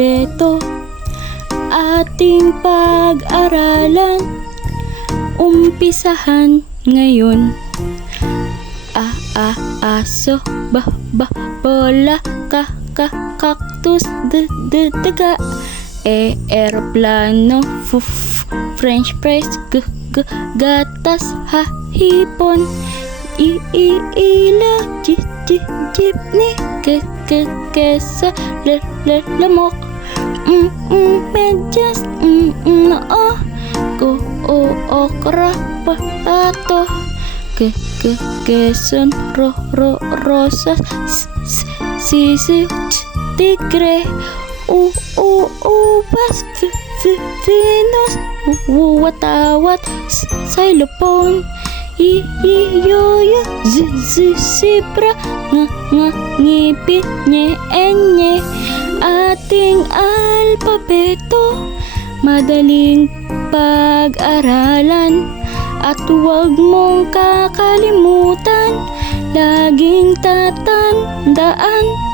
alpabeto ating pag-aralan. Umpisahan ngayon. Aso, bola, cactus, daga, eroplano, French fries, gatas, hipon, ila, jeepney, kesa, lamok, medyas, okra, pato, quezon, rosas, sisiw, tigre, ubas, Venus, watawat, xylophone, yoyo, zebra, ngipin, nye, ating alpabeto, madaling pag-aralan. At huwag mong kakalimutan, laging tatandaan